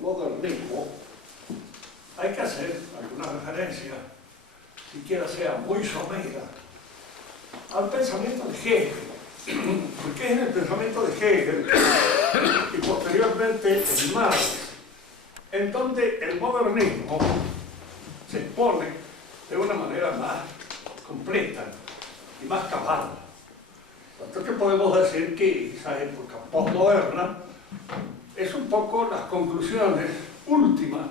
modernismo, hay que hacer alguna referencia, siquiera sea muy somera, al pensamiento de Hegel. Porque es en el pensamiento de Hegel y posteriormente en Marx, en donde el modernismo se expone de una manera más completa y más cabal. Tanto que podemos decir que esa época postmoderna es un poco las conclusiones últimas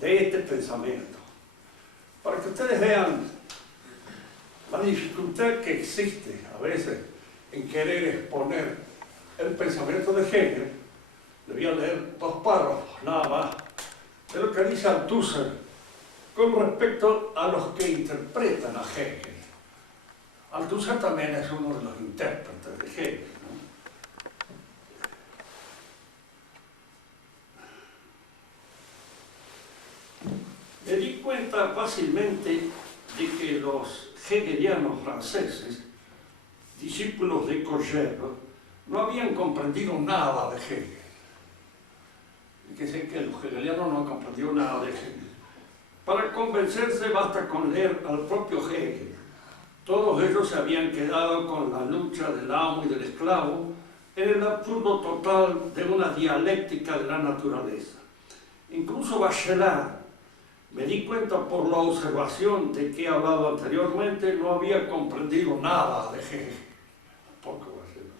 de este pensamiento. Para que ustedes vean la dificultad que existe a veces en querer exponer el pensamiento de Hegel, le voy a leer 2 párrafos nada más de lo que dice Althusser con respecto a los que interpretan a Hegel. Althusser también es uno de los intérpretes de Hegel, ¿no? Me di cuenta fácilmente de que los hegelianos franceses, discípulos de Cogero, no habían comprendido nada de Hegel. Fíjense que los hegelianos no han comprendido nada de Hegel. Para convencerse basta con leer al propio Hegel. Todos ellos se habían quedado con la lucha del amo y del esclavo en el absurdo total de una dialéctica de la naturaleza. Incluso Bachelard, me di cuenta por la observación de que he hablado anteriormente, no había comprendido nada de Hegel. Poco Bachelard.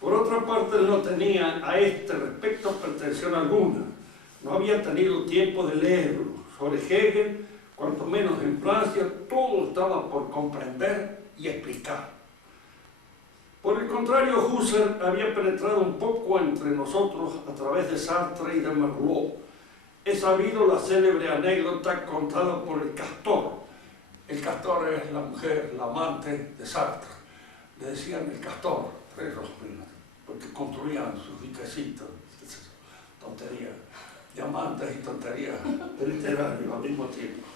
Por otra parte, no tenía a este respecto pretensión alguna. No había tenido tiempo de leerlo. Sobre Hegel, cuanto menos en Francia, todo estaba por comprender y explicar. Por el contrario, Husserl había penetrado un poco entre nosotros a través de Sartre y de Merleau. He sabido la célebre anécdota contada por el Castor. El Castor es la mujer, la amante de Sartre. Le decían el Castor, porque construían sus diquecitos, tonterías, diamantes y tonterías literarias al mismo tiempo.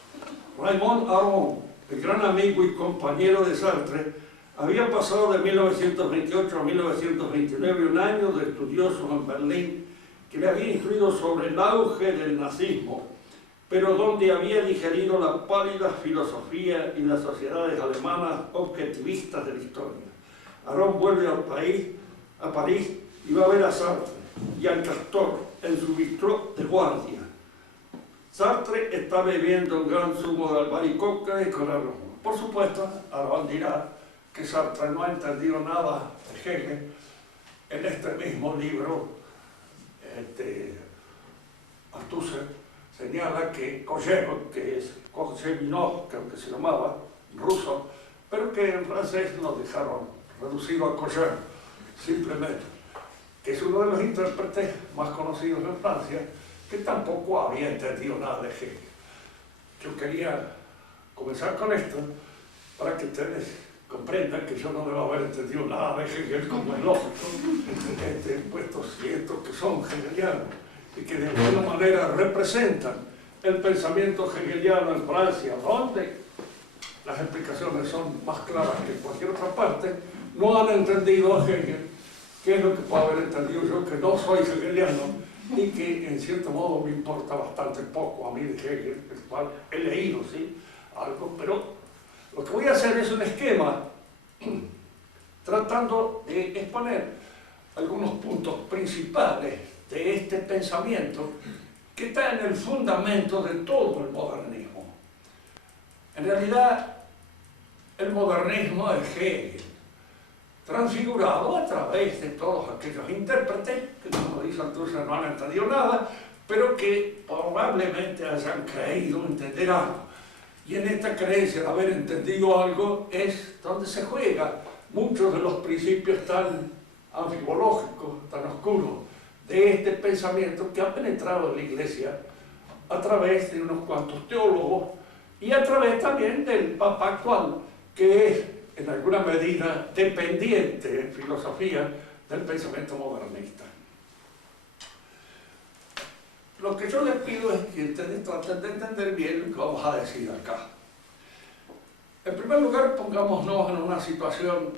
Raymond Aron, el gran amigo y compañero de Sartre, había pasado de 1928 a 1929 un año de estudioso en Berlín que le había instruido sobre el auge del nazismo, pero donde había digerido la pálida filosofía y las sociedades alemanas objetivistas de la historia. Aron vuelve a París y va a ver a Sartre y al Castor en su bistró de guardia. Sartre está bebiendo un gran zumo de albaricoque y con arroz. Por supuesto, Aron dirá que Sartre no ha entendido nada de Hegel. En este mismo libro, Althusser señala que Cogero, que es Kochevinov, creo que se llamaba, ruso, pero que en francés lo dejaron reducido a Cogero, simplemente, que es uno de los intérpretes más conocidos en Francia, que tampoco había entendido nada de Hegel. Yo quería comenzar con esto para que ustedes comprendan que yo no debo haber entendido nada de Hegel, como es lógico, puestos ciertos que son hegelianos y que de alguna manera representan el pensamiento hegeliano en Francia, donde las explicaciones son más claras que en cualquier otra parte, no han entendido a Hegel, que es lo que puedo haber entendido yo, que no soy hegeliano, y que en cierto modo me importa bastante poco a mí de Hegel, el cual he leído, ¿sí?, algo, pero lo que voy a hacer es un esquema tratando de exponer algunos puntos principales de este pensamiento que está en el fundamento de todo el modernismo. En realidad, el modernismo es Hegel, transfigurado a través de todos aquellos intérpretes que, como dice Althusser, no han entendido nada, pero que probablemente hayan creído entender algo. Y en esta creencia de haber entendido algo es donde se juega muchos de los principios tan anfibológicos, tan oscuros, de este pensamiento que ha penetrado en la Iglesia a través de unos cuantos teólogos y a través también del Papa actual, que es en alguna medida dependiente en filosofía del pensamiento modernista. Lo que yo les pido es que ustedes traten de entender bien lo que vamos a decir acá. En primer lugar, pongámonos en una situación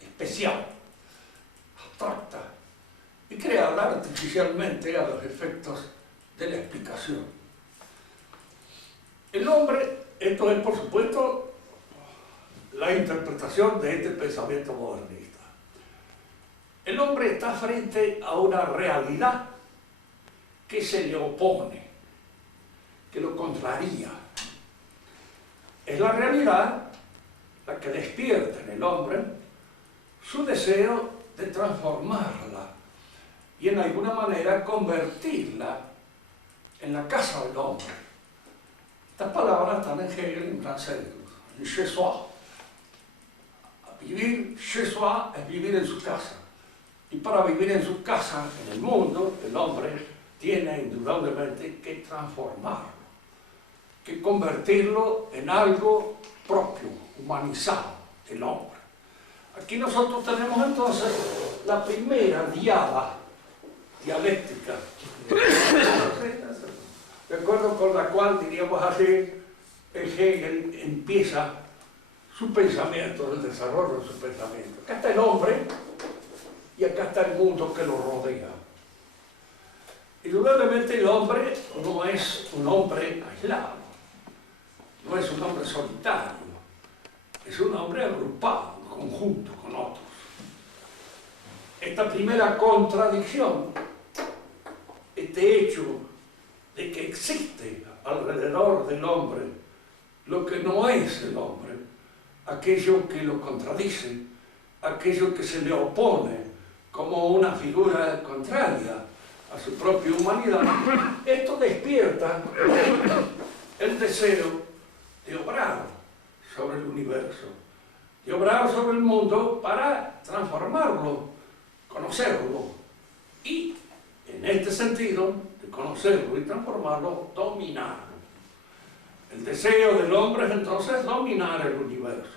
especial, abstracta, y creada artificialmente a los efectos de la explicación. El hombre, esto es por supuesto la interpretación de este pensamiento modernista. El hombre está frente a una realidad que se le opone, que lo contraría. Es la realidad la que despierta en el hombre su deseo de transformarla y en alguna manera convertirla en la casa del hombre. Estas palabras están en Hegel en francés, en chez soi. Vivir chez soi es vivir en su casa. Y para vivir en su casa, en el mundo, el hombre tiene indudablemente que transformarlo, que convertirlo en algo propio, humanizado del hombre. Aquí nosotros tenemos entonces la primera diada dialéctica, de acuerdo con la cual, diríamos así, Hegel empieza su pensamiento, el desarrollo de su pensamiento. Acá está el hombre y acá está el mundo que lo rodea. Indudablemente el hombre no es un hombre aislado, no es un hombre solitario, es un hombre agrupado, conjunto con otros. Esta primera contradicción, este hecho de que existe alrededor del hombre lo que no es el hombre, aquello que lo contradice, aquello que se le opone como una figura contraria a su propia humanidad, esto despierta el deseo de obrar sobre el universo, de obrar sobre el mundo para transformarlo, conocerlo y, en este sentido, de conocerlo y transformarlo, dominarlo. El deseo del hombre es entonces dominar el universo.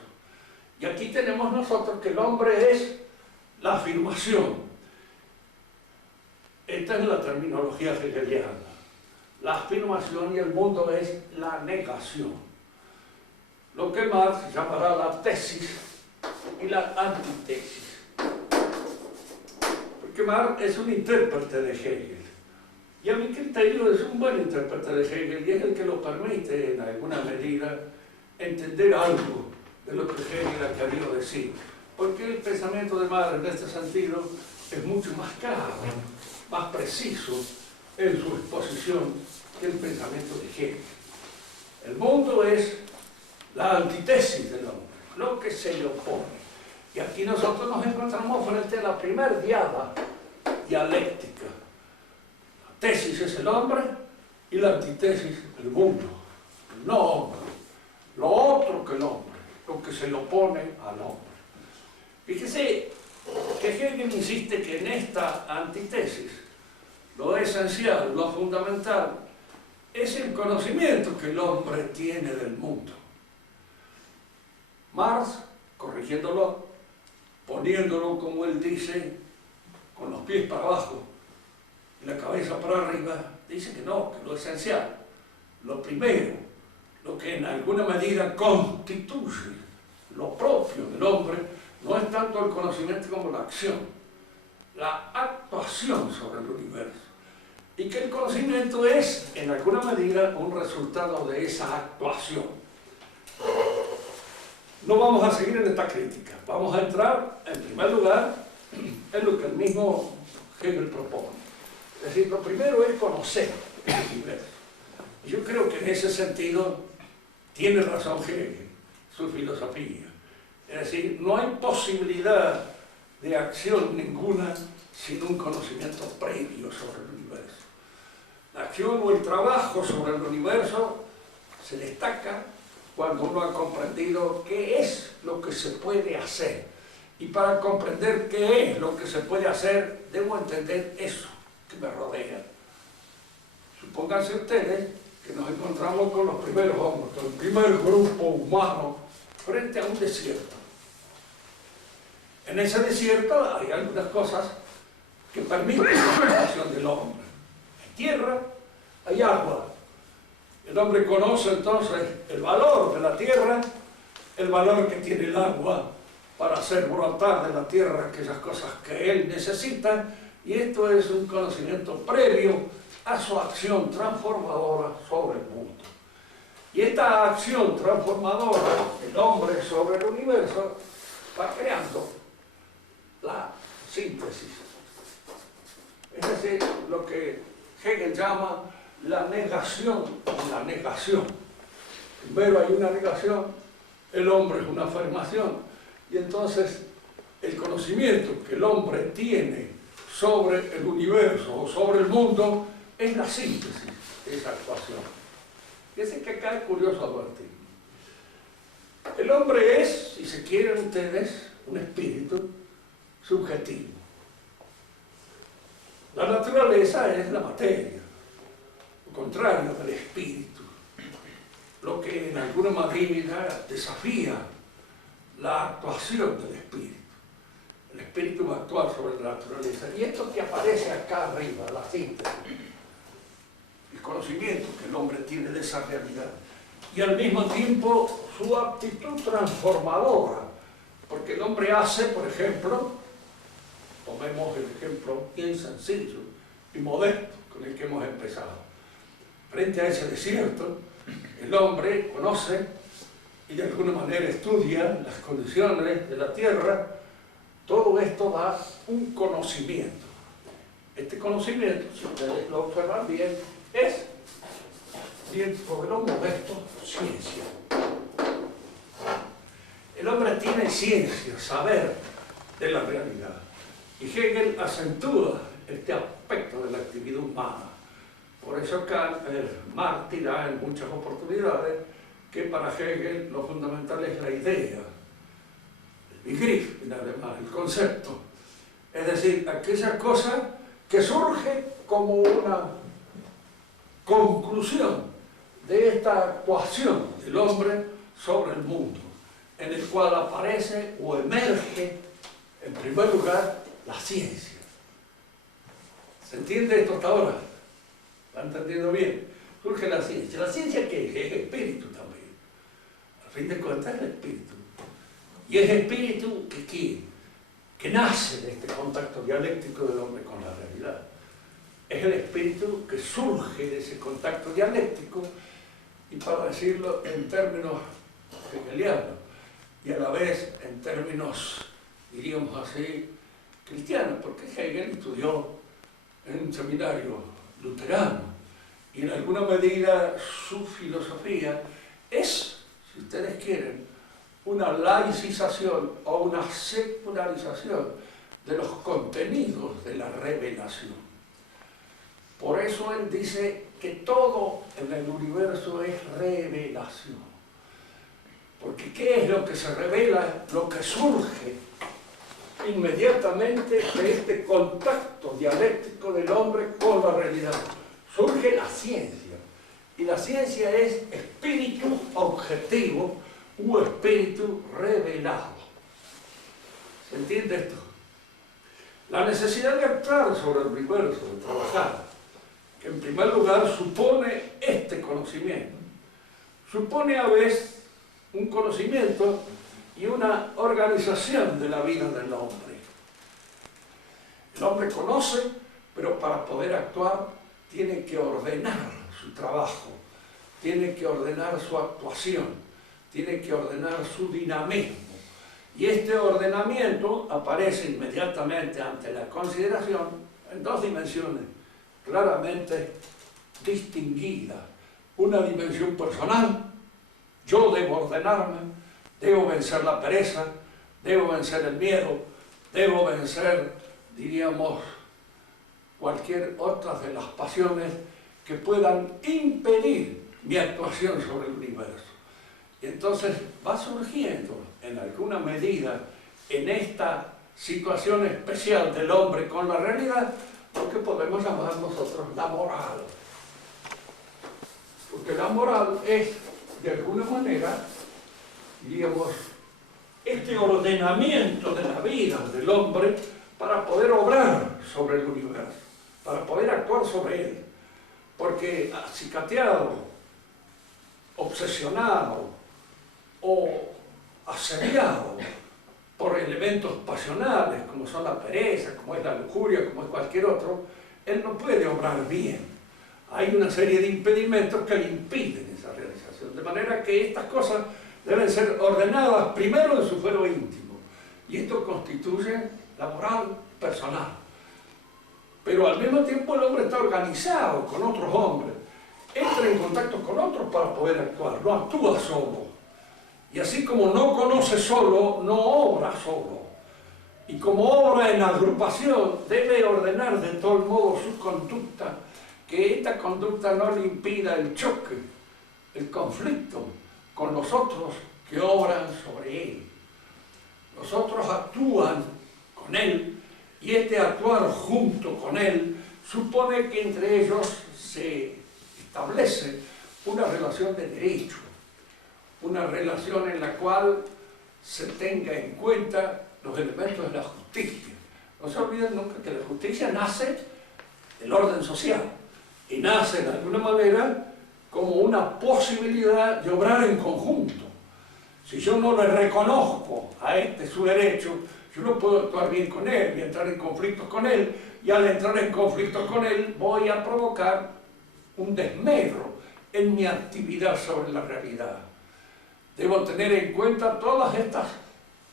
Y aquí tenemos nosotros que el hombre es la afirmación. Esta es la terminología hegeliana. La afirmación y el mundo es la negación. Lo que Marx llamará la tesis y la antitesis. Porque Marx es un intérprete de Hegel. Y a mi criterio es un buen intérprete de Hegel y es el que lo permite en alguna medida entender algo de lo que Hegel ha querido decir. Porque el pensamiento de Marx en este sentido es mucho más claro, más preciso en su exposición que el pensamiento de Hegel. El mundo es la antítesis del hombre, lo que se le opone. Y aquí nosotros nos encontramos frente a la primera diada dialéctica. La tesis es el hombre y la antítesis el mundo. No hombre, lo otro que el hombre, lo que se le opone al hombre. Fíjese que Hegel insiste que en esta antítesis lo esencial, lo fundamental, es el conocimiento que el hombre tiene del mundo. Marx, corrigiéndolo, poniéndolo, como él dice, con los pies para abajo y la cabeza para arriba, dice que no, que lo esencial, lo primero, lo que en alguna medida constituye lo propio del hombre, no es tanto el conocimiento como la acción, la actuación sobre el universo. Y que el conocimiento es, en alguna medida, un resultado de esa actuación. No vamos a seguir en esta crítica, vamos a entrar, en primer lugar, en lo que el mismo Hegel propone. Es decir, lo primero es conocer el universo. Y yo creo que en ese sentido tiene razón Hegel, su filosofía. Es decir, no hay posibilidad de acción ninguna sin un conocimiento previo sobre el universo. La acción o el trabajo sobre el universo se destaca cuando uno ha comprendido qué es lo que se puede hacer. Y para comprender qué es lo que se puede hacer, debo entender eso que me rodea. Supónganse ustedes que nos encontramos con los primeros hombres, con el primer grupo humano, frente a un desierto. En ese desierto hay algunas cosas que permiten la creación del hombre. Hay tierra, hay agua. El hombre conoce entonces el valor de la tierra, el valor que tiene el agua para hacer brotar de la tierra aquellas cosas que él necesita, y esto es un conocimiento previo a su acción transformadora sobre el mundo. Y esta acción transformadora del hombre sobre el universo va creando la síntesis. Es decir, lo que Hegel llama la negación de la negación. Primero hay una negación, el hombre es una afirmación, y entonces el conocimiento que el hombre tiene sobre el universo o sobre el mundo es la síntesis de esa actuación. Fíjense que acá es curioso advertir. El hombre es, si se quieren ustedes, un espíritu subjetivo. La naturaleza es la materia, lo contrario del espíritu, lo que en alguna medida desafía la actuación del espíritu. El espíritu va a actuar sobre la naturaleza. Y esto que aparece acá arriba, la síntesis, el conocimiento que el hombre tiene de esa realidad, y al mismo tiempo su actitud transformadora, porque el hombre hace, por ejemplo, tomemos el ejemplo bien sencillo y modesto con el que hemos empezado. Frente a ese desierto, el hombre conoce y de alguna manera estudia las condiciones de la tierra. Todo esto da un conocimiento. Este conocimiento, si ustedes lo observan bien, es, bien por lo modesto, ciencia. El hombre tiene ciencia, saber de la realidad. Y Hegel acentúa este aspecto de la actividad humana. Por eso Marx dirá en muchas oportunidades que para Hegel lo fundamental es la idea, el Begriff, además, el concepto. Es decir, aquella cosa que surge como una conclusión de esta actuación del hombre sobre el mundo, en el cual aparece o emerge, en primer lugar, la ciencia. ¿Se entiende esto hasta ahora? ¿Está entendiendo bien? Surge la ciencia. ¿La ciencia qué es? Es espíritu también. Al fin de cuentas es el espíritu. Y es espíritu que nace de este contacto dialéctico del hombre con la realidad. Es el espíritu que surge de ese contacto dialéctico, y para decirlo en términos hegelianos, y a la vez en términos, diríamos así, cristianos, porque Hegel estudió en un seminario luterano, y en alguna medida su filosofía es, si ustedes quieren, una laicización o una secularización de los contenidos de la revelación. Por eso él dice que todo en el universo es revelación. Porque ¿qué es lo que se revela? Lo que surge inmediatamente de este contacto dialéctico del hombre con la realidad. Surge la ciencia. Y la ciencia es espíritu objetivo u espíritu revelado. ¿Se entiende esto? La necesidad de actuar sobre el universo, de trabajar, que en primer lugar supone este conocimiento. Supone a veces un conocimiento y una organización de la vida del hombre. El hombre conoce, pero para poder actuar tiene que ordenar su trabajo, tiene que ordenar su actuación, tiene que ordenar su dinamismo. Y este ordenamiento aparece inmediatamente ante la consideración en dos dimensiones claramente distinguidas. Una dimensión personal: yo debo ordenarme, debo vencer la pereza, debo vencer el miedo, debo vencer, diríamos, cualquier otra de las pasiones que puedan impedir mi actuación sobre el universo. Y entonces va surgiendo, en alguna medida, en esta situación especial del hombre con la realidad, lo que podemos llamar nosotros la moral. Porque la moral es, de alguna manera, diríamos, este ordenamiento de la vida del hombre para poder obrar sobre el universo, para poder actuar sobre él. Porque acicateado, obsesionado o asediado por elementos pasionales, como son la pereza, como es la lujuria, como es cualquier otro, él no puede obrar bien. hay una serie de impedimentos que le impiden esa realización. De manera que estas cosas deben ser ordenadas primero en su fuero íntimo. Y esto constituye la moral personal. Pero al mismo tiempo el hombre está organizado con otros hombres. Entra en contacto con otros para poder actuar. No actúa solo. Y así como no conoce solo, no obra solo. Y como obra en agrupación, debe ordenar de todo modo su conducta, que esta conducta no le impida el choque, el conflicto con los otros que obran sobre él. Los otros actúan con él, y este actuar junto con él supone que entre ellos se establece una relación de derecho, una relación en la cual se tenga en cuenta los elementos de la justicia. No se olviden nunca que la justicia nace del orden social y nace de alguna manera como una posibilidad de obrar en conjunto. Si yo no le reconozco a este su derecho, yo no puedo actuar bien con él, voy a entrar en conflictos con él, y al entrar en conflictos con él voy a provocar un desmedro en mi actividad sobre la realidad. Debo tener en cuenta todas estas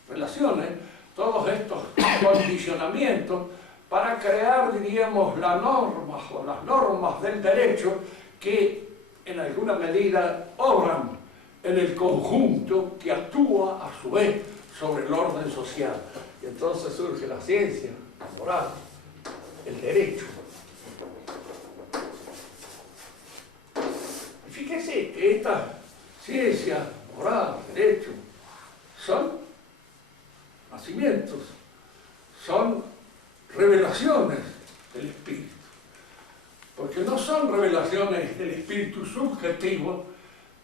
relaciones, todos estos condicionamientos, para crear, diríamos, las normas o las normas del derecho que en alguna medida obran en el conjunto que actúa a su vez sobre el orden social. Y entonces surge la ciencia, la moral, el derecho. Y fíjese que esta ciencia, moral, derecho, son nacimientos, son revelaciones del espíritu. Porque no son revelaciones del espíritu subjetivo,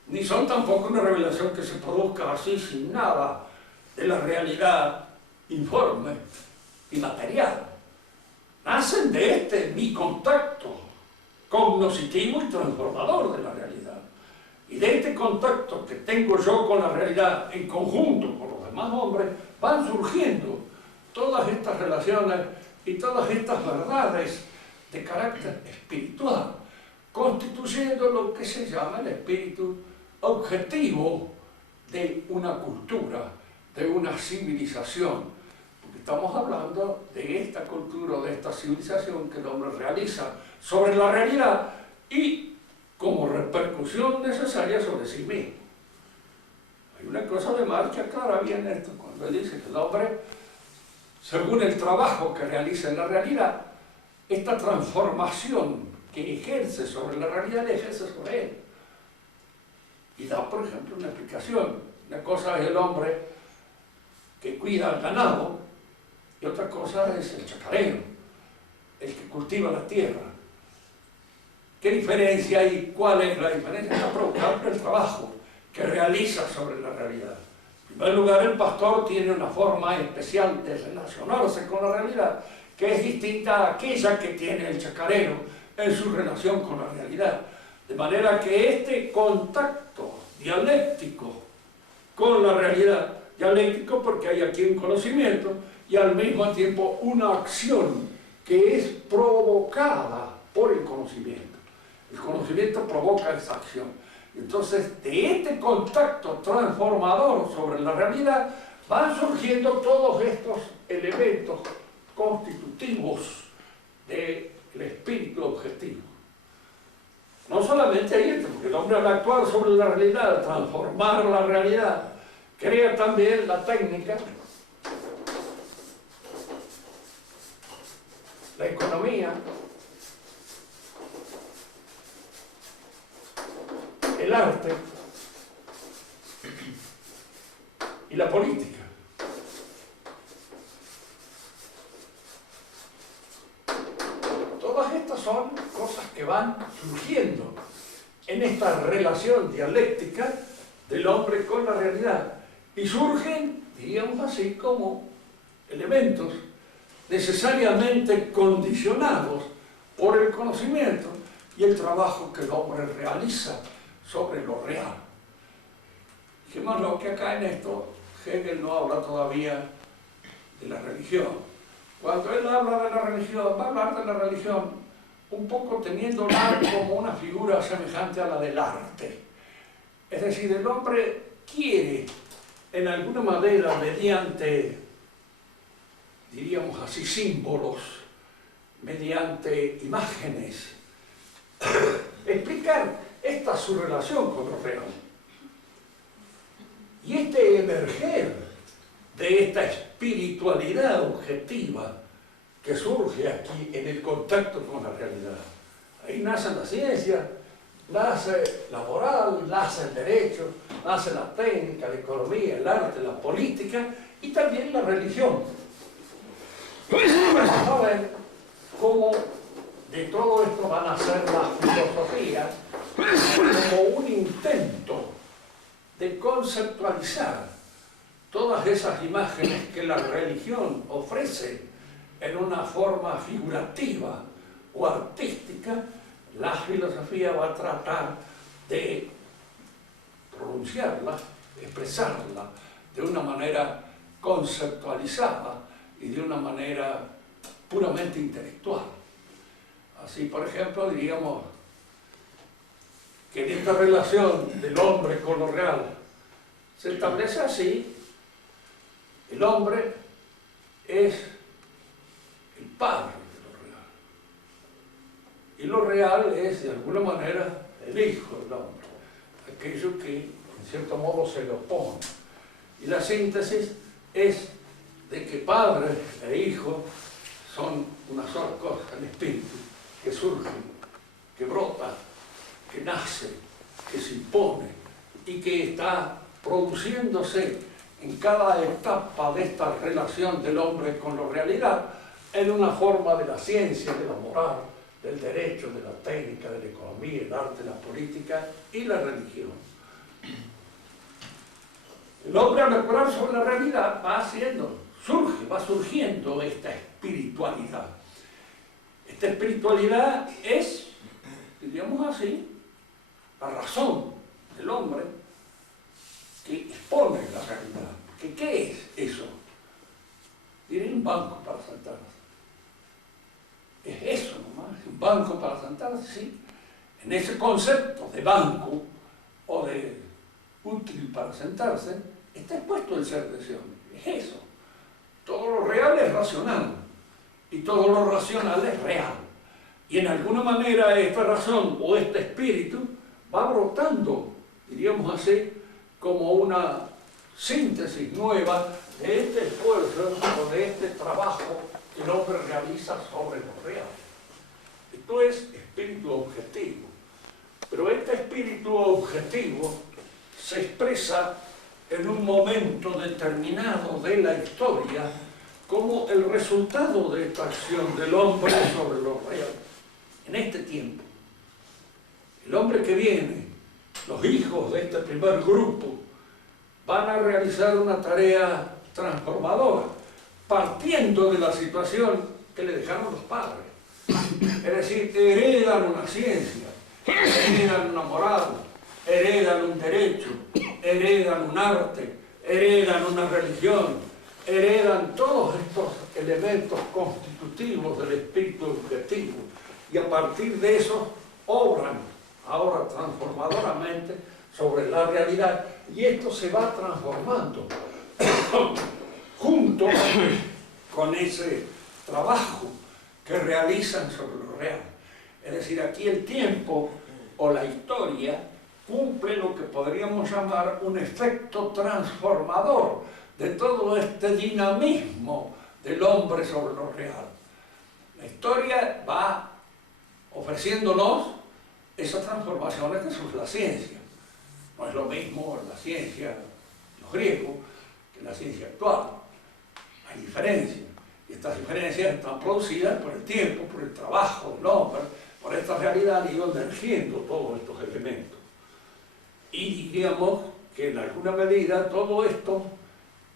ni son tampoco una revelación que se produzca así sin nada de la realidad informe y material. Nacen de mi contacto cognoscitivo y transformador de la realidad. Y de este contacto que tengo yo con la realidad en conjunto con los demás hombres, van surgiendo todas estas relaciones y todas estas verdades de carácter espiritual, constituyendo lo que se llama el espíritu objetivo de una cultura, de una civilización. Porque estamos hablando de esta cultura o de esta civilización que el hombre realiza sobre la realidad y como repercusión necesaria sobre sí mismo. Hay una cosa de marcha clara bien esto, cuando él dice que el hombre, según el trabajo que realiza en la realidad, esta transformación que ejerce sobre la realidad, la ejerce sobre él. Y da, por ejemplo, una explicación. Una cosa es el hombre que cuida al ganado y otra cosa es el chacarero, el que cultiva la tierra. ¿Qué diferencia hay? ¿Cuál es la diferencia? Está provocada por el trabajo que realiza sobre la realidad. En primer lugar, el pastor tiene una forma especial de relacionarse con la realidad que es distinta a aquella que tiene el chacarero en su relación con la realidad. De manera que este contacto dialéctico con la realidad, dialéctico porque hay aquí un conocimiento y al mismo tiempo una acción que es provocada por el conocimiento. El conocimiento provoca esa acción. Entonces, de este contacto transformador sobre la realidad van surgiendo todos estos elementos constitutivos del espíritu objetivo. No solamente hay esto, porque el hombre al actuar sobre la realidad, al transformar la realidad, crea también la técnica, la economía, el arte y la política. Todas estas son cosas que van surgiendo en esta relación dialéctica del hombre con la realidad y surgen, diríamos así, como elementos necesariamente condicionados por el conocimiento y el trabajo que el hombre realiza sobre lo real. Fijémonos que acá en esto Hegel no habla todavía de la religión. Cuando él habla de la religión, va a hablar de la religión un poco teniéndola como una figura semejante a la del arte. Es decir, el hombre quiere, en alguna manera, mediante, diríamos así, símbolos, mediante imágenes, explicar esta su relación con lo real. Y este emerger de esta espiritualidad objetiva que surge aquí en el contacto con la realidad. Ahí nace la ciencia, nace la moral, nace el derecho, nace la técnica, la economía, el arte, la política y también la religión. Vamos a ver cómo de todo esto va a nacer la filosofía como un intento de conceptualizar todas esas imágenes que la religión ofrece en una forma figurativa o artística. La filosofía va a tratar de pronunciarla, expresarla de una manera conceptualizada y de una manera puramente intelectual. Así, por ejemplo, diríamos que en esta relación del hombre con lo real se establece así: el hombre es el padre de lo real, y lo real es, de alguna manera, el hijo del hombre, aquello que, en cierto modo, se le opone. Y la síntesis es de que padre e hijo son una sola cosa, el espíritu, que surge, que brota, que nace, que se impone y que está produciéndose en cada etapa de esta relación del hombre con la realidad en una forma de la ciencia, de la moral, del derecho, de la técnica, de la economía, el arte, la política y la religión. El hombre, al mejorar sobre la realidad, va surgiendo esta espiritualidad. Esta espiritualidad es, diríamos así, la razón del hombre que expone la realidad. ¿Qué es eso? Diré un banco para sentarse. Es eso nomás, un banco para sentarse, sí. En ese concepto de banco o de útil para sentarse, está expuesto el ser de ese hombre. Es eso. Todo lo real es racional y todo lo racional es real. Y en alguna manera esta razón o este espíritu va brotando, diríamos así, como una síntesis nueva de este esfuerzo o de este trabajo que el hombre realiza sobre lo real. Esto es espíritu objetivo. Pero este espíritu objetivo se expresa en un momento determinado de la historia como el resultado de esta acción del hombre sobre lo real. En este tiempo, el hombre que viene, los hijos de este primer grupo, van a realizar una tarea transformadora, partiendo de la situación que le dejaron los padres. Es decir, heredan una ciencia, heredan una moral, heredan un derecho, heredan un arte, heredan una religión, heredan todos estos elementos constitutivos del espíritu objetivo y a partir de eso obran ahora transformadoramente sobre la realidad y esto se va transformando junto con ese trabajo que realizan sobre lo real. Es decir, aquí el tiempo o la historia cumple lo que podríamos llamar un efecto transformador de todo este dinamismo del hombre sobre lo real. La historia va ofreciéndonos esas transformaciones que surge la ciencia. No es lo mismo la ciencia de los griegos que la ciencia actual. Hay diferencias. Y estas diferencias están producidas por el tiempo, por el trabajo del hombre, por esta realidad han ido emergiendo todos estos elementos. Y diríamos que en alguna medida todo esto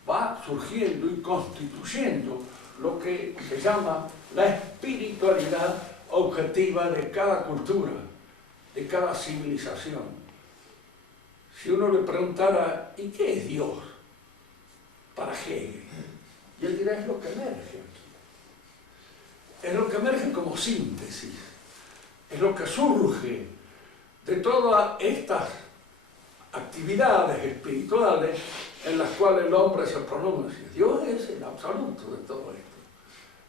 va surgiendo y constituyendo lo que se llama la espiritualidad objetiva de cada cultura, de cada civilización. Si uno le preguntara, ¿y qué es Dios para Hegel? Y él dirá, es lo que emerge aquí. Es lo que emerge como síntesis es lo que surge de todas estas actividades espirituales en las cuales el hombre se pronuncia. Dios es el absoluto de todo esto.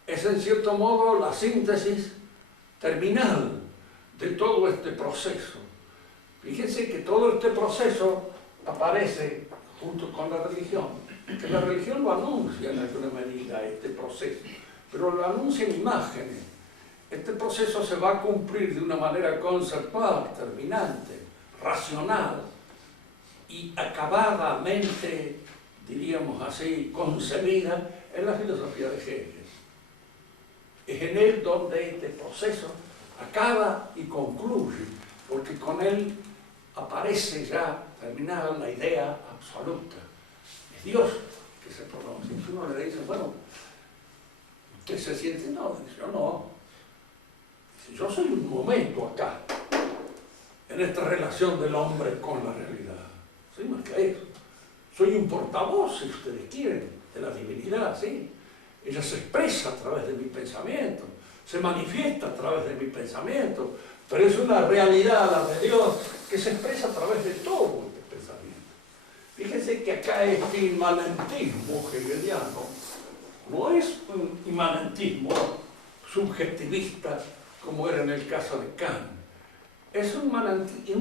Es en cierto modo la síntesis terminal de todo este proceso. Fíjense que todo este proceso aparece junto con la religión, que la religión lo anuncia en alguna medida, este proceso, pero lo anuncia en imágenes. Este proceso se va a cumplir de una manera conceptual, terminante, racional y acabadamente, diríamos así, concebida en la filosofía de Hegel. Es en él donde este proceso acaba y concluye, porque con él aparece ya terminada la idea absoluta. Es Dios que se pronuncia. Y uno le dice, bueno, ¿usted se siente? No, dice, yo no. Dice, yo soy un momento acá, en esta relación del hombre con la realidad. Soy más que eso. Soy un portavoz, si ustedes quieren, de la divinidad, ¿sí? Ella se expresa a través de mi pensamiento, se manifiesta a través de mi pensamiento, pero es una realidad, la de Dios, que se expresa a través de todo este pensamiento. Fíjense que acá este inmanentismo hegeliano no es un inmanentismo subjetivista como era en el caso de Kant. Es un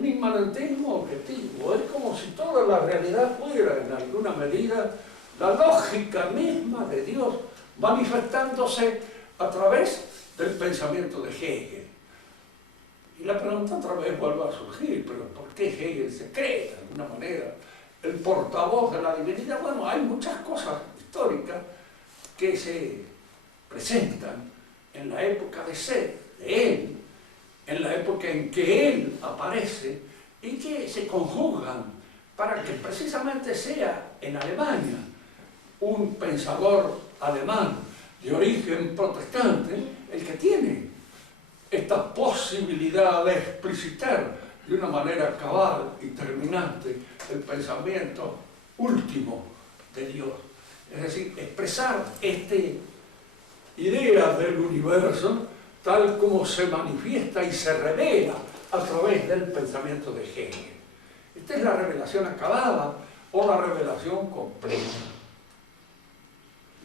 inmanentismo objetivo. Es como si toda la realidad fuera, en alguna medida, la lógica misma de Dios manifestándose a través del pensamiento de Hegel. Y la pregunta otra vez vuelve a surgir, pero ¿por qué Hegel se cree de alguna manera el portavoz de la divinidad? Bueno, hay muchas cosas históricas que se presentan en la época de él, en la época en que él aparece y que se conjugan para que precisamente sea en Alemania un pensador alemán de origen protestante el que tiene esta posibilidad de explicitar de una manera cabal y terminante el pensamiento último de Dios. Es decir, expresar esta idea del universo tal como se manifiesta y se revela a través del pensamiento de Hegel. Esta es la revelación acabada o la revelación completa.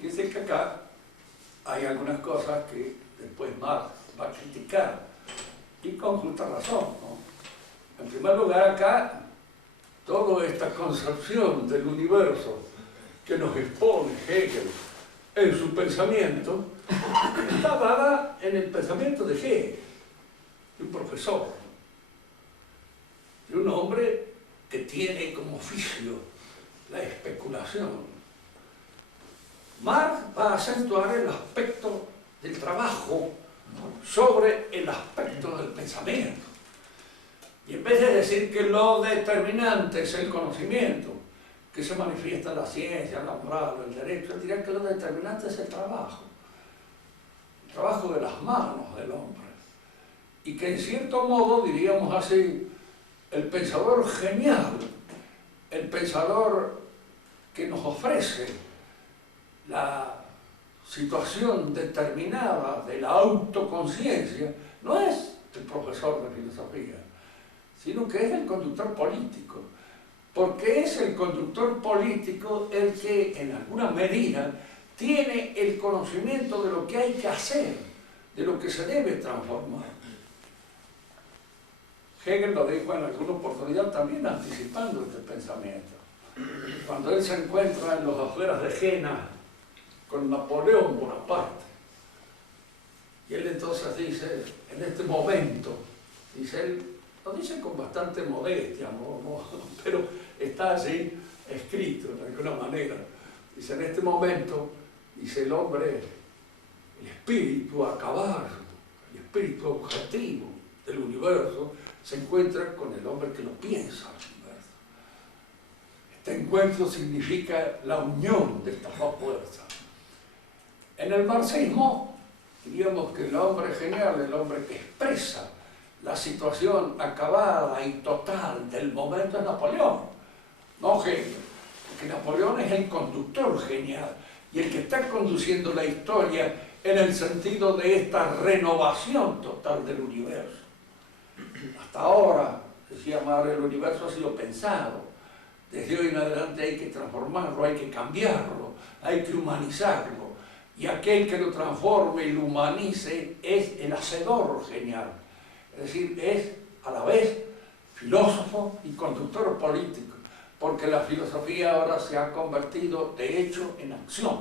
Fíjense que acá hay algunas cosas que después Marx va a criticar, y con justa razón, ¿no? En primer lugar, acá, toda esta concepción del universo que nos expone Hegel en su pensamiento, está dada en el pensamiento de Hegel, de un profesor, de un hombre que tiene como oficio la especulación. Marx va a acentuar el aspecto del trabajo sobre el aspecto del pensamiento. Y en vez de decir que lo determinante es el conocimiento, que se manifiesta en la ciencia, la moral, el derecho, él dirá que lo determinante es el trabajo de las manos del hombre. Y que en cierto modo, diríamos así, el pensador genial, el pensador que nos ofrece la situación determinada de la autoconciencia, no es el profesor de filosofía, sino que es el conductor político, porque es el conductor político el que, en alguna medida, tiene el conocimiento de lo que hay que hacer, de lo que se debe transformar. Hegel lo dijo en alguna oportunidad también anticipando este pensamiento. Cuando él se encuentra en las afueras de Jena con Napoleón Bonaparte, y él entonces dice, en este momento, dice él, lo dice con bastante modestia, pero está así escrito de alguna manera. Dice, en este momento, dice el hombre, el espíritu acabado, el espíritu objetivo del universo, se encuentra con el hombre que lo piensa al universo. Este encuentro significa la unión de estas dos fuerzas. En el marxismo, diríamos que el hombre genial, el hombre que expresa la situación acabada y total del momento es Napoleón, no Hegel, porque Napoleón es el conductor genial y el que está conduciendo la historia en el sentido de esta renovación total del universo. hasta ahora, decía Marx, el universo ha sido pensado. Desde hoy en adelante hay que transformarlo, hay que cambiarlo, hay que humanizarlo. Y aquel que lo transforme y lo humanice es el hacedor genial. Es decir, es a la vez filósofo y conductor político, porque la filosofía ahora se ha convertido de hecho en acción.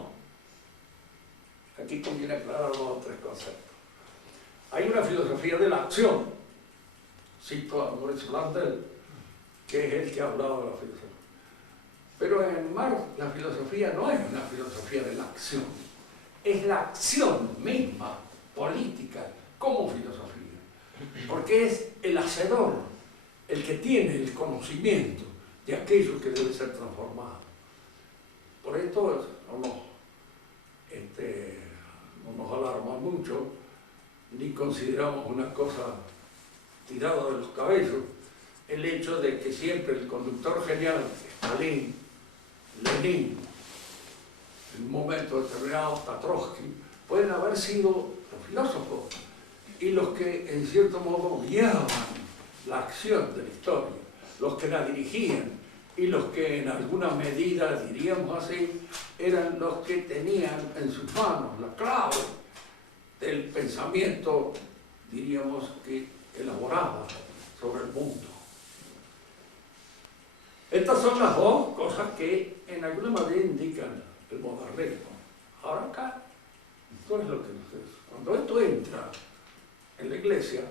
Aquí conviene aclarar 2 o 3 conceptos. Hay una filosofía de la acción, cito a Maurice Blondel, que es el que ha hablado de la filosofía. Pero en Marx la filosofía no es una filosofía de la acción, es la acción misma, política, como filosofía. Porque es el hacedor, el que tiene el conocimiento de aquello que debe ser transformado. Por esto no nos alarma mucho, ni consideramos una cosa tirada de los cabellos, el hecho de que siempre el conductor genial, Stalin, Lenin, en un momento determinado hasta Trotsky, pueden haber sido los filósofos y los que en cierto modo guiaban la acción de la historia, los que la dirigían y los que en alguna medida, diríamos así, eran los que tenían en sus manos la clave del pensamiento, diríamos, que elaboraba sobre el mundo. Estas son las 2 cosas que en alguna manera indican el modernismo. Ahora acá, esto es lo que cuando esto entra en la Iglesia,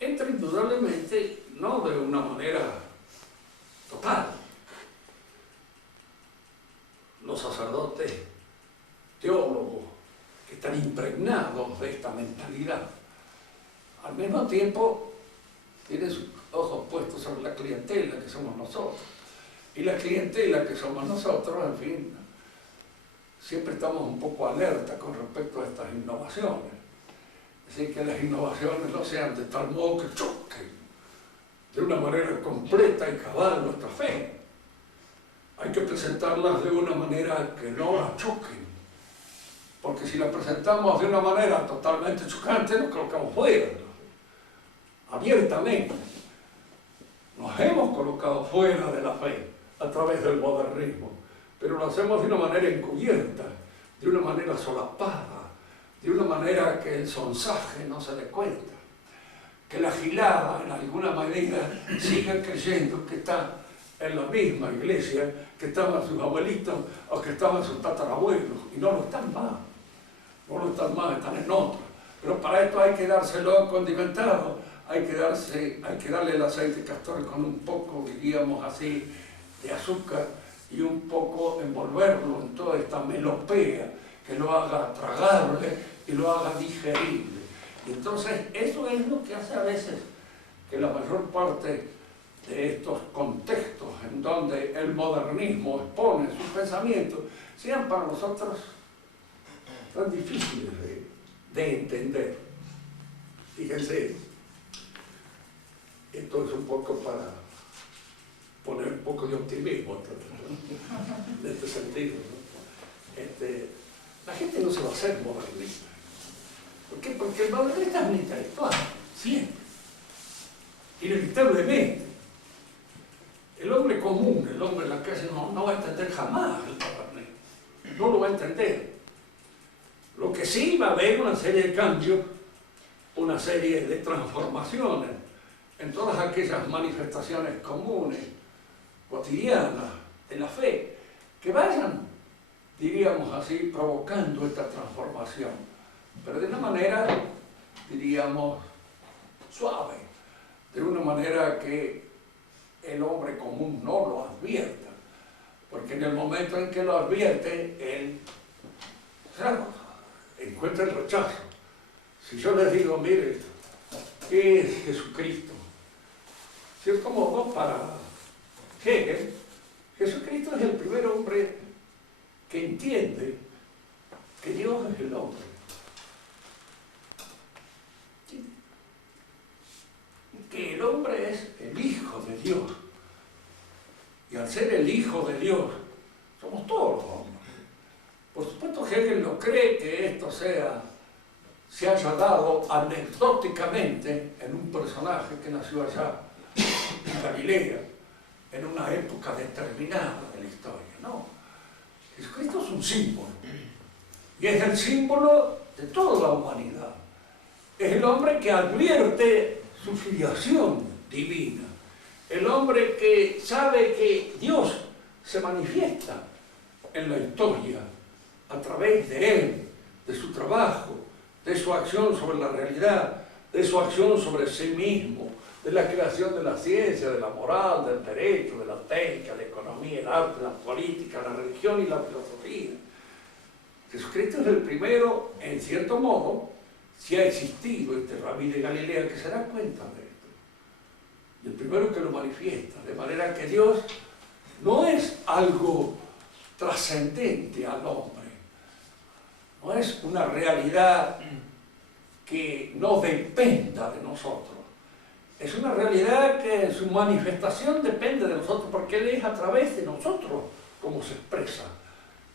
entra indudablemente no de una manera total. Los sacerdotes teólogos que están impregnados de esta mentalidad, al mismo tiempo tienen sus ojos puestos sobre la clientela que somos nosotros. Y la clientela que somos nosotros, en fin, siempre estamos un poco alerta con respecto a estas innovaciones. Es decir, que las innovaciones no sean de tal modo que choquen de una manera completa y cabal nuestra fe. Hay que presentarlas de una manera que no las choquen, porque si las presentamos de una manera totalmente chocante, nos colocamos fuera, abiertamente. Nos hemos colocado fuera de la fe a través del modernismo, pero lo hacemos de una manera encubierta, de una manera solapada, de una manera que el sonsaje no se dé cuenta, que la gilada en alguna medida siga creyendo que está en la misma iglesia que estaban sus abuelitos o que estaban sus tatarabuelos, y no lo están más, están en otra. Pero para esto hay que dárselo condimentado, hay que darle el aceite castor con un poco, diríamos así, de azúcar y un poco envolverlo en toda esta melopea que lo haga tragable y lo haga digerible. Y entonces eso es lo que hace a veces que la mayor parte de estos contextos en donde el modernismo expone sus pensamientos sean para nosotros tan difíciles de entender. Fíjense, esto es un poco para poner un poco de optimismo en este sentido, ¿no? La gente no se va a hacer modernista. ¿Por qué? Porque el modernista es un intelectual, siempre, inevitablemente. El hombre común, el hombre en la calle no va a entender jamás el modernismo, no lo va a entender. Lo que sí va a haber una serie de cambios, una serie de transformaciones en todas aquellas manifestaciones comunes, cotidianas, de la fe, que vayan, diríamos así, provocando esta transformación, pero de una manera, diríamos, suave, de una manera que el hombre común no lo advierta, porque en el momento en que lo advierte, él, claro, encuentra el rechazo. Si yo les digo, mire, ¿qué es Jesucristo? En cierto modo, para Hegel, Jesucristo es el primer hombre que entiende que Dios es el hombre. ¿Sí? Que el hombre es el Hijo de Dios. Y al ser el Hijo de Dios, somos todos los hombres. Por supuesto, Hegel no cree que esto sea se haya dado anecdóticamente en un personaje que nació allá en Galilea, en una época determinada de la historia. No, Jesucristo es un símbolo, y es el símbolo de toda la humanidad. Es el hombre que advierte su filiación divina, el hombre que sabe que Dios se manifiesta en la historia a través de él, de su trabajo, de su acción sobre la realidad, de su acción sobre sí mismo, de la creación de la ciencia, de la moral, del derecho, de la técnica, la economía, el arte, la política, la religión y la filosofía. Jesucristo es el primero, en cierto modo, si ha existido este rabí de Galilea que se da cuenta de esto. Y el primero que lo manifiesta, de manera que Dios no es algo trascendente al hombre, no es una realidad que no dependa de nosotros. Es una realidad que en su manifestación depende de nosotros, porque Él es a través de nosotros cómo se expresa,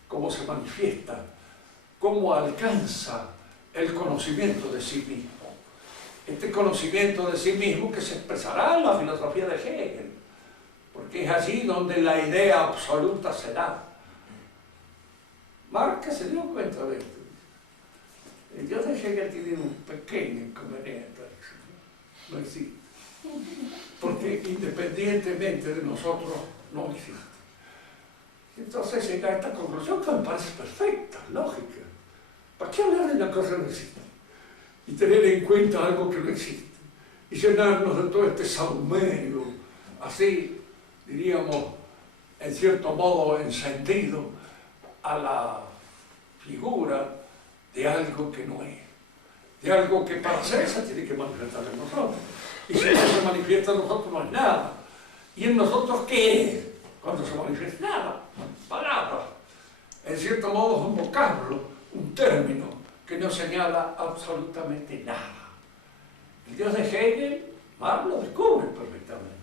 cómo se manifiesta, cómo alcanza el conocimiento de sí mismo. Este conocimiento de sí mismo que se expresará en la filosofía de Hegel, porque es allí donde la idea absoluta se da. Marx se dio cuenta de esto. El Dios de Hegel tiene un pequeño inconveniente, no existe. Porque independientemente de nosotros, no existe. Entonces llega a esta conclusión que me parece perfecta, lógica. ¿Para qué hablar de una cosa que no existe? Y tener en cuenta algo que no existe. Y llenarnos de todo este saumerio, así, diríamos, en cierto modo encendido a la figura de algo que no es. De algo que para ser se tiene que manifestar en nosotros. Y si no se manifiesta en nosotros, no es nada. ¿Y en nosotros qué es? Cuando se manifiesta nada, palabras. En cierto modo es un vocablo, un término que no señala absolutamente nada. El Dios de Hegel, Marx lo descubre perfectamente.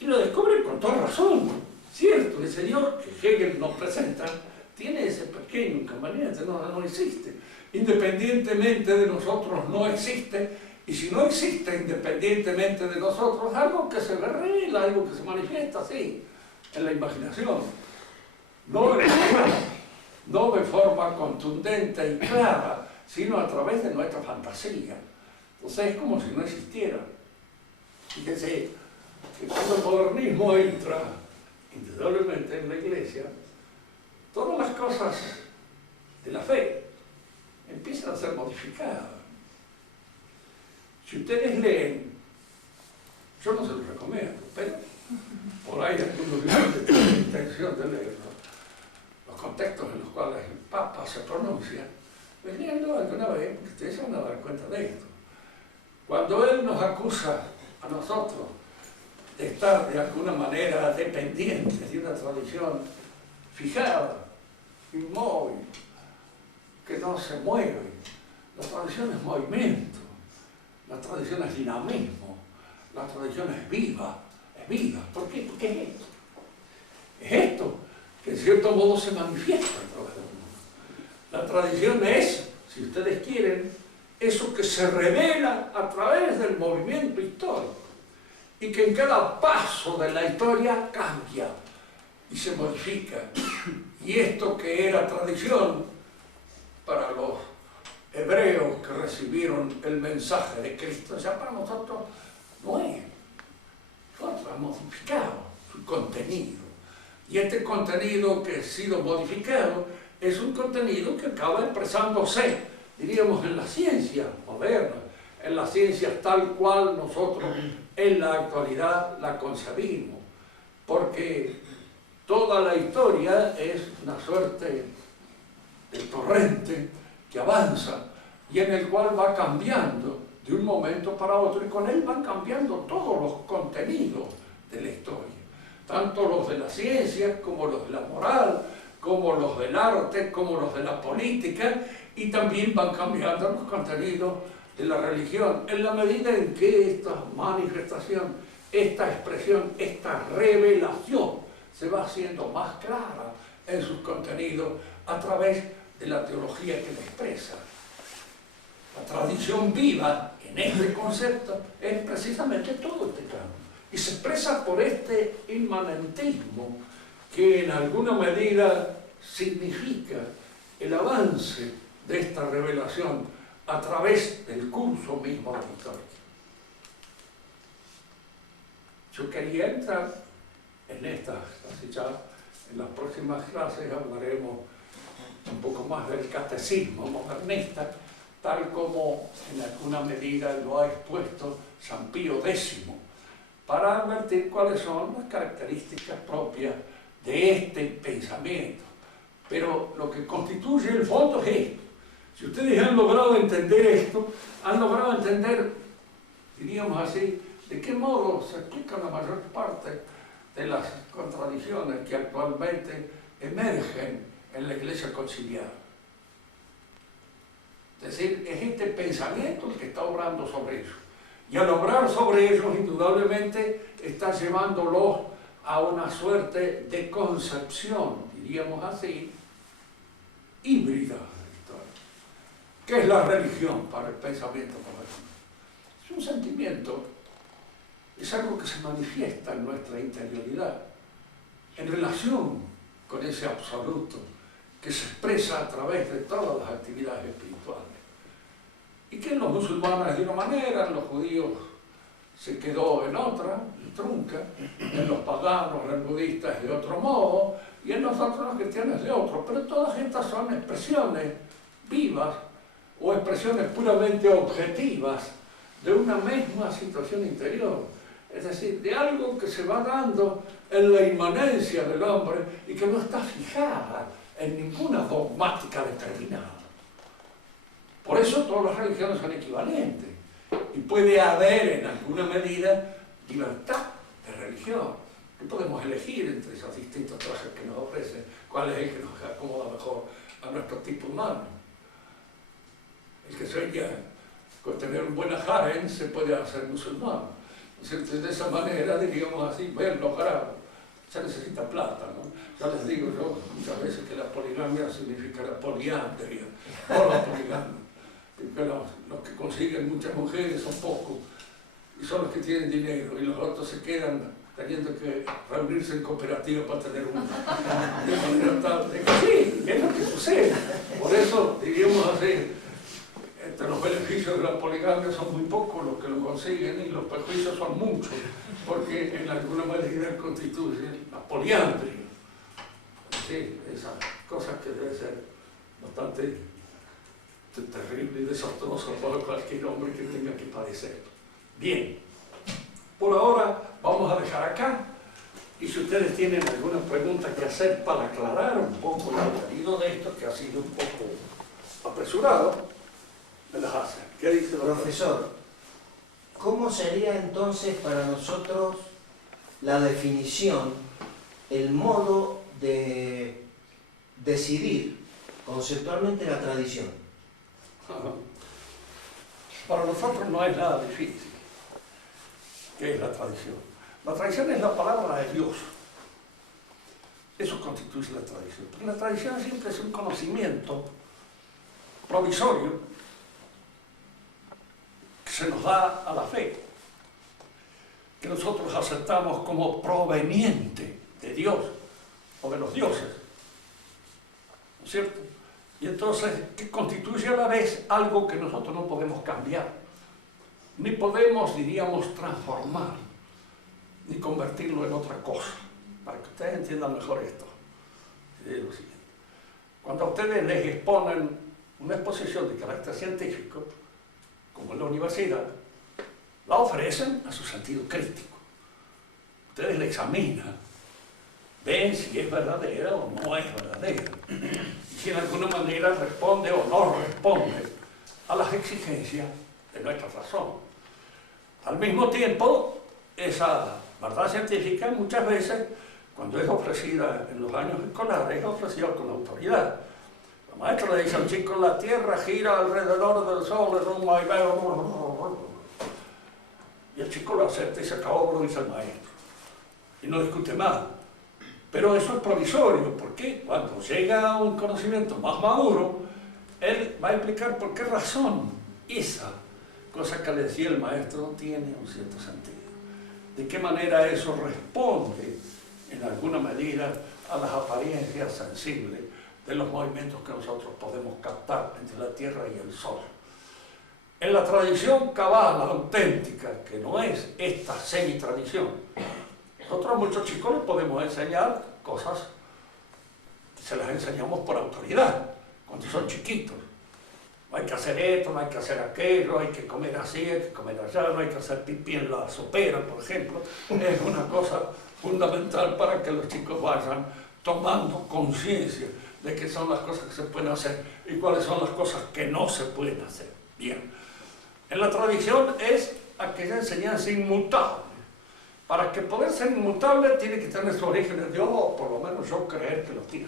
Y lo descubre con toda razón. Cierto, ese Dios que Hegel nos presenta tiene ese pequeño inconveniente, no existe. Independientemente de nosotros no existe. Y si no existe independientemente de nosotros, algo que se revela, algo que se manifiesta así, en la imaginación. No de forma contundente y clara, sino a través de nuestra fantasía. Entonces es como si no existiera. Fíjense que cuando el modernismo entra, indudablemente en la Iglesia, todas las cosas de la fe empiezan a ser modificadas. Si ustedes leen, yo no se los recomiendo, pero por ahí algunos que tienen la intención de leerlo, los contextos en los cuales el Papa se pronuncia, leanlo alguna vez, porque ustedes se van a dar cuenta de esto. Cuando Él nos acusa a nosotros de estar de alguna manera dependientes de una tradición fijada, inmóvil, que no se mueve, la tradición es movimiento. La tradición es dinamismo, la tradición es viva. ¿Por qué? Porque es esto. Es esto que en cierto modo se manifiesta a través del mundo. La tradición es, si ustedes quieren, eso que se revela a través del movimiento histórico y que en cada paso de la historia cambia y se modifica. Y esto que era tradición para los hebreos que recibieron el mensaje de Cristo, ya para nosotros no es. Nosotros hemos modificado su contenido. Y este contenido que ha sido modificado es un contenido que acaba expresándose, diríamos, en la ciencia moderna, en las ciencias tal cual nosotros en la actualidad la concebimos. Porque toda la historia es una suerte de torrente que avanza y en el cual va cambiando de un momento para otro, y con él van cambiando todos los contenidos de la historia, tanto los de la ciencia como los de la moral, como los del arte, como los de la política, y también van cambiando los contenidos de la religión, en la medida en que esta manifestación, esta expresión, esta revelación se va haciendo más clara en sus contenidos a través de la teología que la expresa, a condición viva en este concepto es precisamente todo este cambio. Y se expresa por este inmanentismo que en alguna medida significa el avance de esta revelación a través del curso mismo de la historia. Yo quería entrar en estas, así ya en las próximas clases hablaremos un poco más del catecismo modernista, tal como en alguna medida lo ha expuesto San Pío X, para advertir cuáles son las características propias de este pensamiento. Pero lo que constituye el fondo es esto. Si ustedes han logrado entender esto, han logrado entender, diríamos así, de qué modo se explican la mayor parte de las contradicciones que actualmente emergen en la Iglesia conciliar. Es decir, es este pensamiento el que está obrando sobre ellos. Y al obrar sobre ellos, indudablemente, está llevándolos a una suerte de concepción, diríamos así, híbrida. ¿Qué es la religión para el pensamiento moderno? Es un sentimiento, es algo que se manifiesta en nuestra interioridad, en relación con ese absoluto que se expresa a través de todas las actividades espirituales. Y que en los musulmanes de una manera, en los judíos se quedó en otra, trunca, en los paganos, en los budistas de otro modo, y en nosotros los cristianos de otro. Pero todas estas son expresiones vivas o expresiones puramente objetivas de una misma situación interior. Es decir, de algo que se va dando en la inmanencia del hombre y que no está fijada en ninguna dogmática determinada. Por eso todas las religiones son equivalentes y puede haber en alguna medida libertad de religión. Y podemos elegir entre esos distintos trajes que nos ofrecen cuál es el que nos acomoda mejor a nuestro tipo humano. El que sueña con tener un buen harem se puede hacer musulmán. Entonces, de esa manera, diríamos así, ver logrado. Se necesita plata, ¿no? Ya les digo yo muchas veces que la poligamia significa la poliandria, no la poligamia. Porque los que consiguen muchas mujeres son pocos, y son los que tienen dinero, y los otros se quedan teniendo que reunirse en cooperativa para tener una. De manera tal de que sí, es lo que sucede. Por eso, diríamos así, entre los beneficios de la poligamia son muy pocos los que lo consiguen y los perjuicios son muchos, porque en alguna medida constituye la poliandria. Sí, esas cosas que deben ser bastante terrible y desastroso para cualquier hombre que tenga que padecer. Bien, por ahora vamos a dejar acá, y si ustedes tienen alguna pregunta que hacer para aclarar un poco el contenido de esto, que ha sido un poco apresurado, me las hacen. ¿Qué dice el profesor? ¿Cómo sería entonces para nosotros la definición, el modo de decidir conceptualmente la tradición? Para nosotros no es nada difícil. ¿Qué es la tradición? La tradición es la palabra de Dios. Eso constituye la tradición. Porque la tradición siempre es un conocimiento provisorio que se nos da a la fe, que nosotros aceptamos como proveniente de Dios o de los dioses. ¿No es cierto? Y entonces, que constituye a la vez algo que nosotros no podemos cambiar, ni podemos, diríamos, transformar, ni convertirlo en otra cosa. Para que ustedes entiendan mejor esto, es lo siguiente. Cuando a ustedes les exponen una exposición de carácter científico, como en la universidad, la ofrecen a su sentido crítico. Ustedes la examinan, ven si es verdadera o no es verdadera, y si en alguna manera responde o no responde a las exigencias de nuestra razón. Al mismo tiempo, esa verdad científica muchas veces, cuando es ofrecida en los años escolares, es ofrecida con autoridad. La maestra le dice al chico: la Tierra gira alrededor del Sol en un vaivén. Y el chico lo acepta y se acabó, lo dice el maestro. Y no discute más. Pero eso es provisorio, porque cuando llega a un conocimiento más maduro, él va a explicar por qué razón esa cosa que le decía el maestro tiene un cierto sentido. ¿De qué manera eso responde, en alguna medida, a las apariencias sensibles de los movimientos que nosotros podemos captar entre la Tierra y el Sol? En la tradición cabal auténtica, que no es esta semi-tradición, nosotros a muchos chicos les podemos enseñar cosas que se las enseñamos por autoridad, cuando son chiquitos. No hay que hacer esto, no hay que hacer aquello, hay que comer así, hay que comer allá, no hay que hacer pipí en la sopera, por ejemplo. Es una cosa fundamental para que los chicos vayan tomando conciencia de qué son las cosas que se pueden hacer y cuáles son las cosas que no se pueden hacer. Bien. En la tradición es aquella enseñanza inmutable. Para que poder ser inmutable tiene que tener su origen en Dios, o por lo menos yo creer que lo tiene.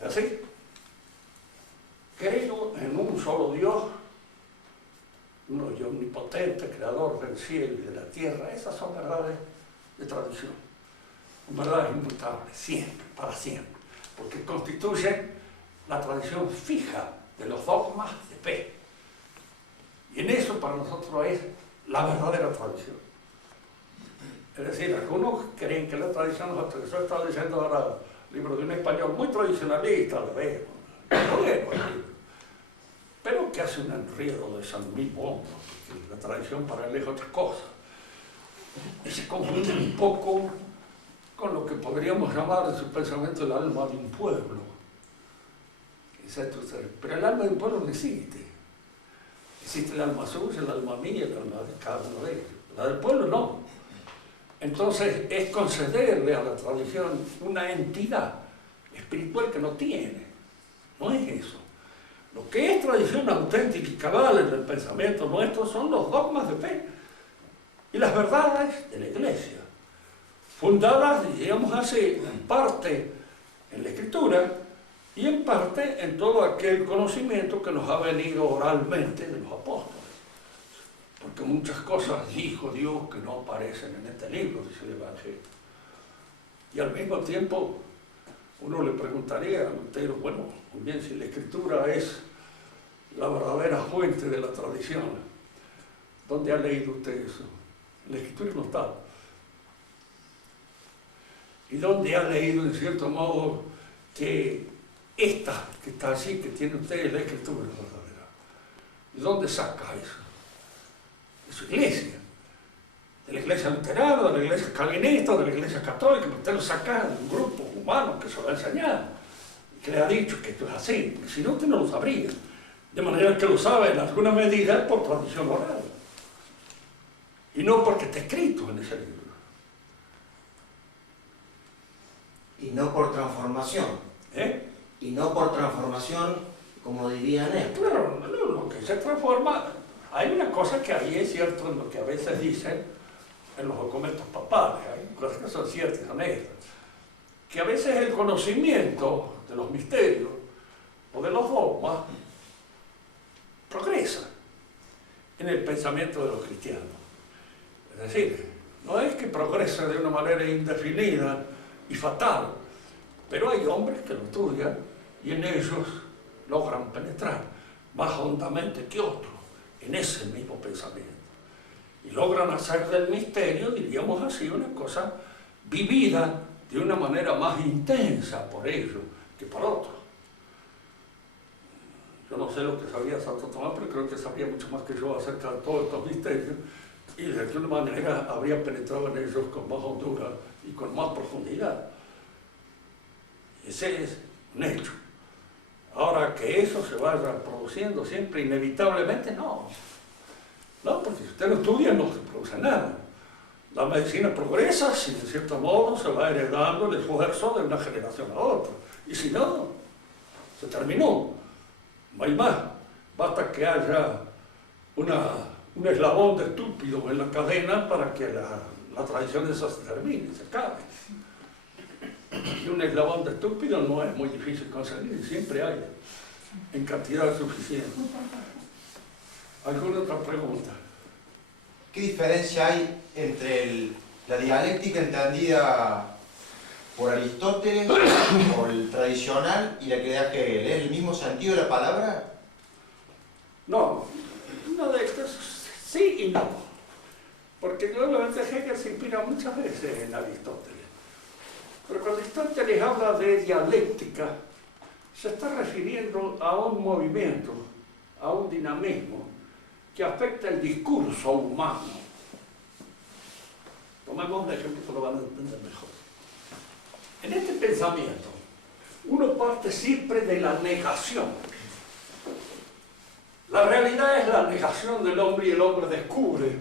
¿Es así? Creo en un solo Dios, uno Dios omnipotente, creador del cielo y de la tierra. Esas son verdades de tradición, verdades inmutables, siempre, para siempre, porque constituyen la tradición fija de los dogmas de fe. Y en eso para nosotros es la verdadera tradición. Es decir, algunos creen que la tradición, nosotros, yo estaba diciendo ahora, libro de un español muy tradicionalista, lo veo, pero que hace un enredo de San Mil bombos, porque la tradición para él es otra cosa. Y se confunde un poco con lo que podríamos llamar en su pensamiento el alma de un pueblo. Pero el alma de un pueblo no existe. Existe el alma suya, el alma mía, el alma de cada uno de ellos. La del pueblo no. Entonces es concederle a la tradición una entidad espiritual que no tiene. No es eso. Lo que es tradición auténtica y cabal en el pensamiento nuestro son los dogmas de fe y las verdades de la Iglesia, fundadas, digamos así, en parte en la Escritura y en parte en todo aquel conocimiento que nos ha venido oralmente de los apóstoles. Porque muchas cosas dijo Dios que no aparecen en este libro, dice el Evangelio. Y al mismo tiempo uno le preguntaría a Lutero, bueno, muy bien, si la Escritura es la verdadera fuente de la tradición, ¿dónde ha leído usted eso? En la Escritura no está. ¿Y dónde ha leído, en cierto modo, que esta que está así, que tiene usted, es la Escritura verdadera? ¿Y dónde saca eso? De su iglesia. De la iglesia luterana, de la iglesia calvinista, de la iglesia católica. Usted lo saca de un grupo humano que se lo ha enseñado, que le ha dicho que esto es así, porque si no usted no lo sabría. De manera que lo sabe en alguna medida por tradición oral. Y no porque está escrito en ese libro. Y no por transformación. Y no por transformación, como dirían él. Claro, lo que se transforma, hay una cosa que ahí es cierto en lo que a veces dicen en los documentos papales, hay cosas que son ciertas y honestas, que a veces el conocimiento de los misterios o de los dogmas progresa en el pensamiento de los cristianos. Es decir, no es que progrese de una manera indefinida y fatal, pero hay hombres que lo estudian y en ellos logran penetrar más hondamente que otros en ese mismo pensamiento. Y logran hacer del misterio, diríamos así, una cosa vivida de una manera más intensa por ellos que por otros. Yo no sé lo que sabía Santo Tomás, pero creo que sabía mucho más que yo acerca de todos estos misterios y de alguna manera habría penetrado en ellos con más hondura y con más profundidad. Ese es un hecho. Ahora, que eso se vaya produciendo siempre inevitablemente, no. No, porque si usted no estudia no se produce nada. La medicina progresa si de cierto modo se va heredando el esfuerzo de una generación a otra. Y si no, se terminó. No hay más. Basta que haya un eslabón de estúpidos en la cadena para que la tradición esa se termine, se acabe. Y un eslabón de estúpidos no es muy difícil conseguir, siempre hay, en cantidad suficiente. ¿Alguna otra pregunta? ¿Qué diferencia hay entre la dialéctica entendida por Aristóteles, por el tradicional y la que da Hegel. ¿Es el mismo sentido de la palabra? No, uno de estos sí y no. Porque normalmente Hegel se inspira muchas veces en Aristóteles. Pero cuando Aristóteles habla de dialéctica, se está refiriendo a un movimiento, a un dinamismo que afecta el discurso humano. Tomemos un ejemplo que lo van a entender mejor. En este pensamiento, uno parte siempre de la negación. La realidad es la negación del hombre y el hombre descubre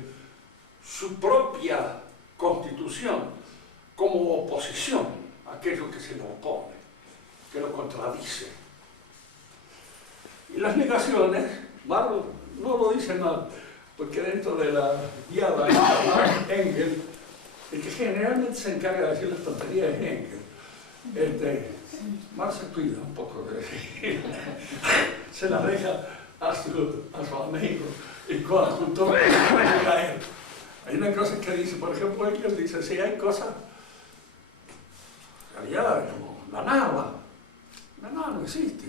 su propia constitución como oposición a aquello que se le opone, que lo contradice. Y las negaciones, Marx no lo dice mal, porque dentro de la guiada de Engels, el que generalmente se encarga de decir las tonterías es Engels. Marx se cuida un poco de decir, se la deja a su amigo y coadjutor a él. Hay una cosa que dice, por ejemplo, Engels dice, si hay cosas, en realidad, como la nada no existe.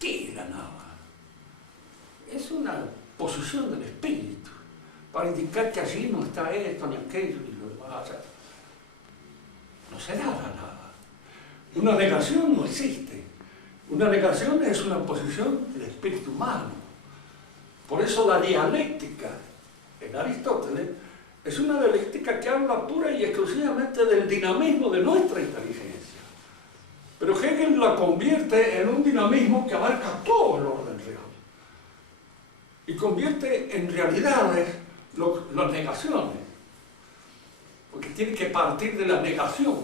¿Qué es la nada? Es una posición del espíritu, para indicar que allí no está esto, ni aquello, ni lo demás. No se da la nada. Una negación no existe. Una negación es una posición del espíritu humano. Por eso la dialéctica en Aristóteles es una dialéctica que habla pura y exclusivamente del dinamismo de nuestra inteligencia. Pero Hegel la convierte en un dinamismo que abarca todo el orden real. Y convierte en realidades las negaciones. Porque tiene que partir de la negación.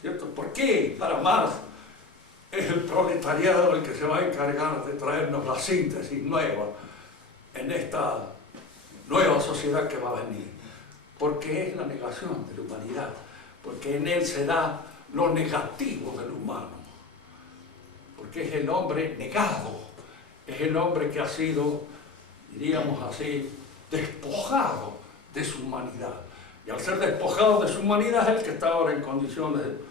¿Cierto? ¿Por qué para Marx es el proletariado el que se va a encargar de traernos la síntesis nueva en esta nueva sociedad que va a venir? Porque es la negación de la humanidad, porque en él se da lo negativo del humano, porque es el hombre negado, es el hombre que ha sido, diríamos así, despojado de su humanidad. Y al ser despojado de su humanidad es el que está ahora en condiciones de...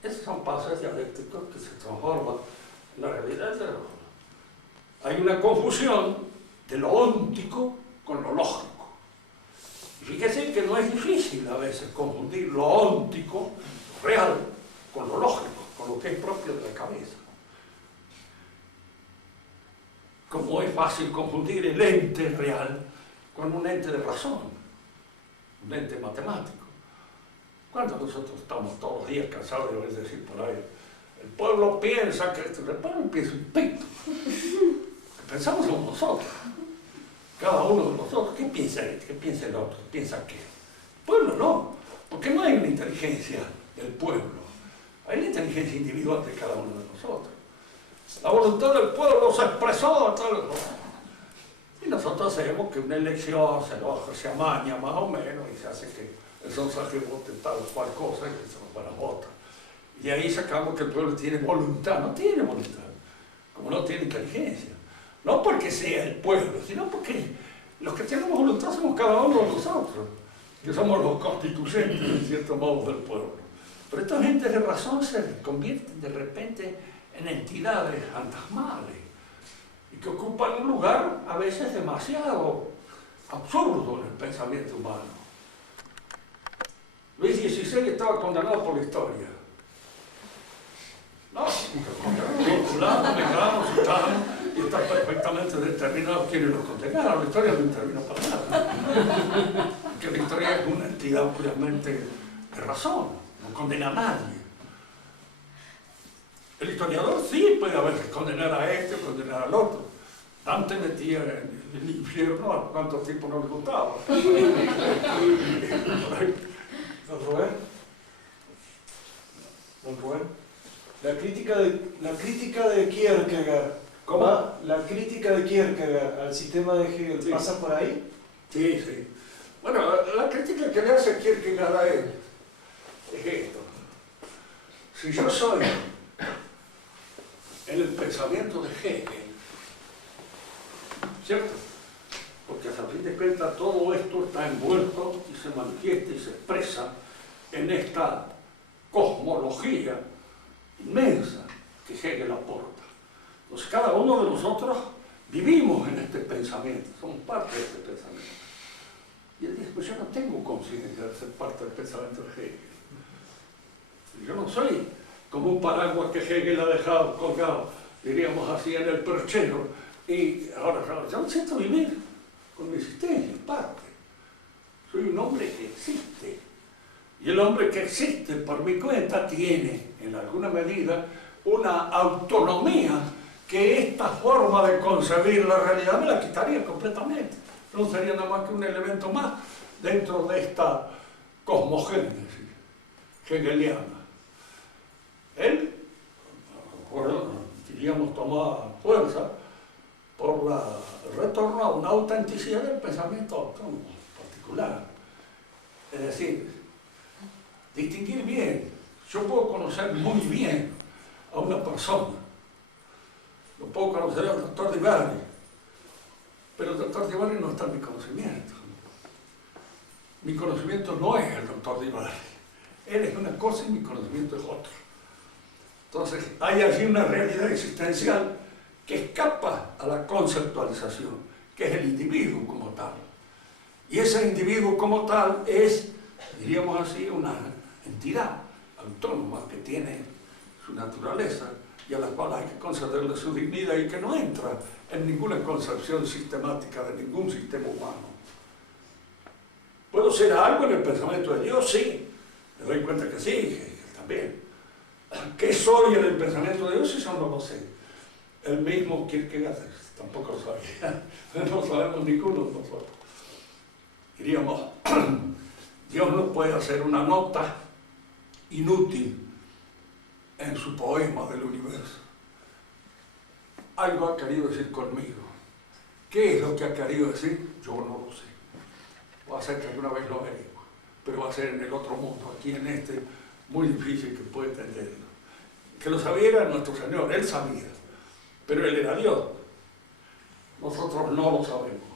Esos son pasos dialécticos que se transforman en la realidad de lo... Hay una confusión de lo óntico con lo lógico. Y fíjese que no es difícil a veces confundir lo óntico, real, con lo lógico, con lo que es propio de la cabeza. Como es fácil confundir el ente real con un ente de razón, un ente matemático. Cuando nosotros estamos todos los días cansados de oír decir por ahí, el pueblo piensa que esto, el pueblo piensa un pito. Pensamos en nosotros. Cada uno de nosotros, ¿qué piensa este? ¿Qué piensa el otro? ¿Qué piensa aquel? El pueblo no, porque no hay una inteligencia del pueblo. Hay la inteligencia individual de cada uno de nosotros. La voluntad del pueblo se expresó, y nosotros sabemos que una elección se amaña más o menos y se hace que el sonsaje vote tal o cual cosa y que se nos van a votar. Y de ahí sacamos que el pueblo tiene voluntad. No tiene voluntad, como no tiene inteligencia. No porque sea el pueblo, sino porque los que tenemos voluntad somos cada uno de nosotros, que somos los constituyentes, en cierto modo, del pueblo. Pero estas gentes de razón se convierten de repente en entidades fantasmales y que ocupan un lugar a veces demasiado absurdo en el pensamiento humano. Luis XVI estaba condenado por la historia. No, condenado, negado, sultano, y está perfectamente determinado quiénes lo condenaron. La historia no intervino para nada. Porque la historia es una entidad puramente de razón, no condena a nadie. El historiador sí puede haber condenar a este o condenar al otro. Dante metía en el infierno a cuántos tipos no le gustaba. Don Rubén. La crítica de Kierkegaard. ¿Cómo? La crítica de Kierkegaard al sistema de Hegel, Sí. ¿pasa por ahí? Sí, sí. Bueno, la crítica que le hace Kierkegaard a él es esto. Si yo soy en el pensamiento de Hegel, ¿cierto? porque a fin de cuentas todo esto está envuelto y se manifiesta y se expresa en esta cosmología inmensa que Hegel aporta. Entonces cada uno de nosotros vivimos en este pensamiento, somos parte de este pensamiento. Y él dice, pues yo no tengo conciencia de ser parte del pensamiento de Hegel. Yo no soy como un paraguas que Hegel ha dejado colgado, diríamos así, en el perchero, y ahora yo necesito vivir con mi existencia, en parte. Soy un hombre que existe. Y el hombre que existe por mi cuenta tiene, en alguna medida, una autonomía que esta forma de concebir la realidad me la quitaría completamente. No sería nada más que un elemento más dentro de esta cosmogénesis hegeliana. Él, bueno, diríamos, tomaba fuerza por el retorno a una autenticidad del pensamiento autónomo particular. Es decir, distinguir bien. Yo puedo conocer muy bien a una persona. Lo puedo conocer al doctor Di Bari, pero el doctor Di Bari no está en mi conocimiento. Mi conocimiento no es el doctor Di Bari. Él es una cosa y mi conocimiento es otra. Entonces, hay allí una realidad existencial que escapa a la conceptualización, que es el individuo como tal. Y ese individuo como tal es, diríamos así, una entidad autónoma que tiene su naturaleza y a la cual hay que concederle su dignidad y que no entra en ninguna concepción sistemática de ningún sistema humano. ¿Puedo ser algo en el pensamiento de Dios? Sí. Me doy cuenta que sí, también. ¿Qué soy en el pensamiento de Dios? Eso no lo sé. El mismo Kierkegaard tampoco lo sabía. No sabemos ninguno de nosotros. Diríamos, Dios no puede hacer una nota inútil en su poema del universo. Algo ha querido decir conmigo. ¿Qué es lo que ha querido decir? Yo no lo sé. Va a ser que alguna vez lo averigüe, pero va a ser en el otro mundo, aquí en este, muy difícil que pueda entenderlo. Que lo sabía era nuestro Señor, Él sabía, pero Él era Dios. Nosotros no lo sabemos.